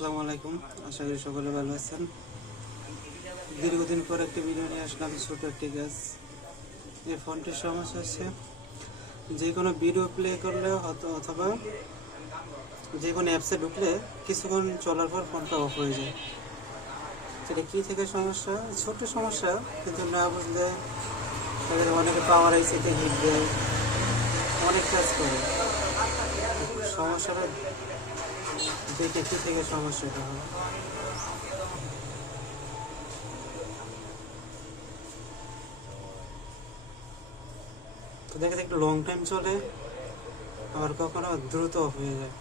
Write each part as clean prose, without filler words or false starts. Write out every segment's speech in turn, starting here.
আসসালামু আলাইকুম। আশা করি সকলে ভালো আছেন। দীর্ঘদিন পর একটি ভিডিও নিয়ে আসলাম। ছোট একটি গাছ। এই ফোনটির সমস্যা হচ্ছে যে কোনো ভিডিও প্লে করলে অথবা যে কোনো অ্যাপসে ঢুকলে কিছুক্ষণ চলার পর ফোনটা অফ হয়ে যায়। সেটা কী থেকে সমস্যা? ছোট্ট সমস্যা, কিন্তু না বুঝলে তাদের অনেকে পাওয়ার আইসিতে হিট দেয়, অনেক কাজ করে। সমস্যাটা দেখে কী থেকে সমস্যাটা হয়। তো দেখে একটু লং টাইম চলে, আবার কখনো দ্রুত অফ হয়ে যায়।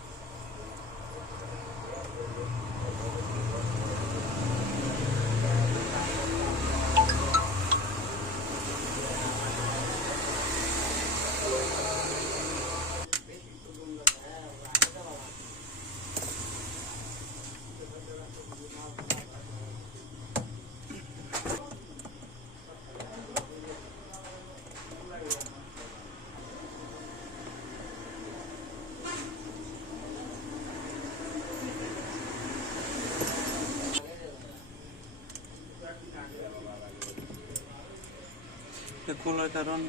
খোলার কারণ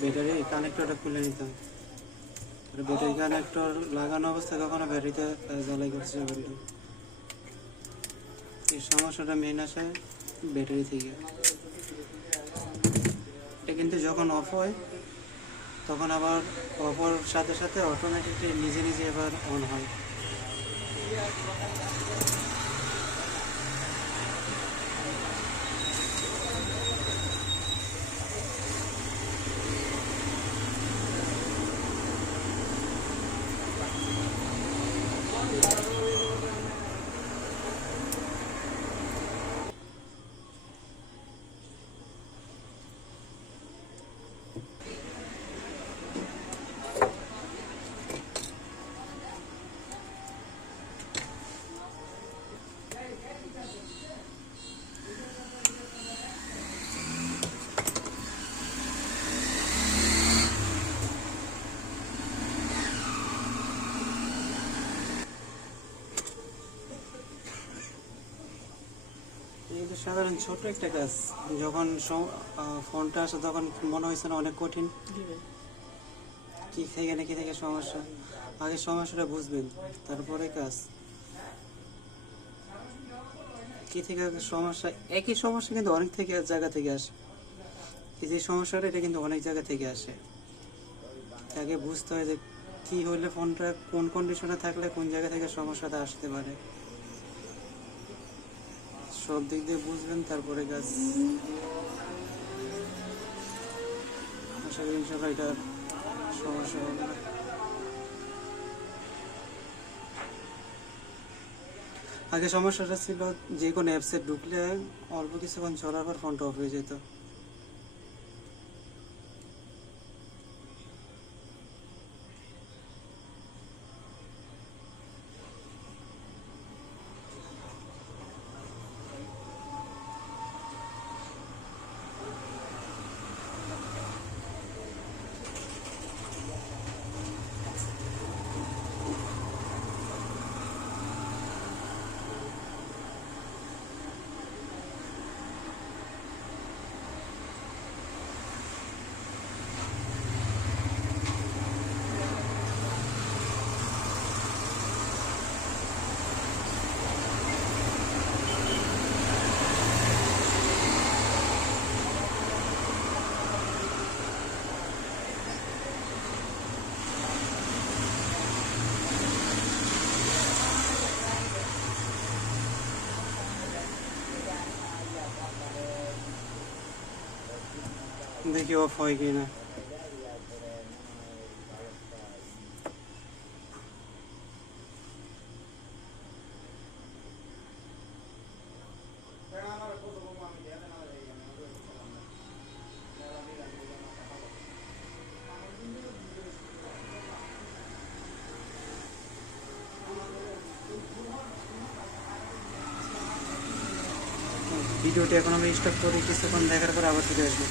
ব্যাটারি কানেক্টরটা খুলে নিতে হয়। ব্যাটারি কানেক্টর লাগানো অবস্থায় কখনো ব্যাটারিতে জ্বালাই করছে বলতে এই সমস্যাটা মেন আসে ব্যাটারি থেকে। এটা কিন্তু যখন অফ হয় তখন আবার অফ হওয়ার সাথে সাথে অটোমেটিকলি নিজে নিজে আবার অন হয়। এটা সাধারণ ছোট একটা কাজ। যখন ফোনটা আসে তখন মনে হয়েছে না অনেক কঠিন, কি থেকে না কি থেকে সমস্যা। আগে সমস্যাটা বুঝবেন, তারপরে কাজ। কি থেকে সমস্যা, একই সমস্যা কিন্তু অনেক থেকে জায়গা থেকে আসে। এই যে সমস্যাটা, এটা কিন্তু অনেক জায়গা থেকে আসে। আগে বুঝতে হয় যে কি হলে ফোনটা কোন কন্ডিশনে থাকলে কোন জায়গা থেকে সমস্যাটা আসতে পারে। সব দিক দিয়ে বুঝবেন, তারপরে কাজ। আশা করি ইনশাল্লাহ এটা সমস্যা হবে না। আগে সমস্যাটা ছিল যে কোনো অ্যাপসে ঢুকলে অল্প কিছুক্ষণ চলার পর ফোনটা অফ হয়ে যেত। দেখি অফ হয় কিনা। ভিডিওটি এখন আমি স্টপ করি, কিছুক্ষণ দেখার পর আবার ফিরে আসবো।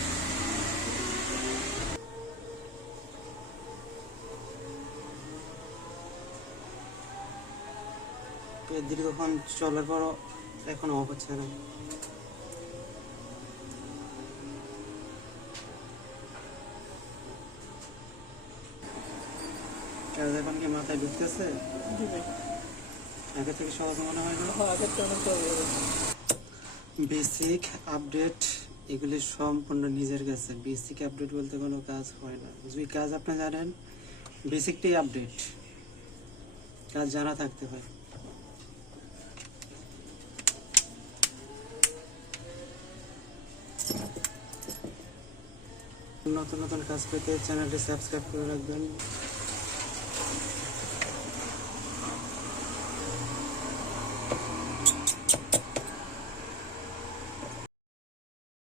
দীর্ঘক্ষণ চলার পরও এখনো অফ হচ্ছে না। কাজ এখন কি মাথায় ঢুকতেছে? আগে থেকে সহজ মনে হয় না? বেসিক আপডেট এগুলি সম্পূর্ণ নিজের কাছে। বেসিক আপডেট বলতে কোনো কাজ হয় না। যদি কাজ আপনি জানেন, বেসিকটাই আপডেট, কাজ জানা থাকতে হয়। নতুন নতুন কাজ পেতে চ্যানেলটি সাবস্ক্রাইব করে রাখবেন।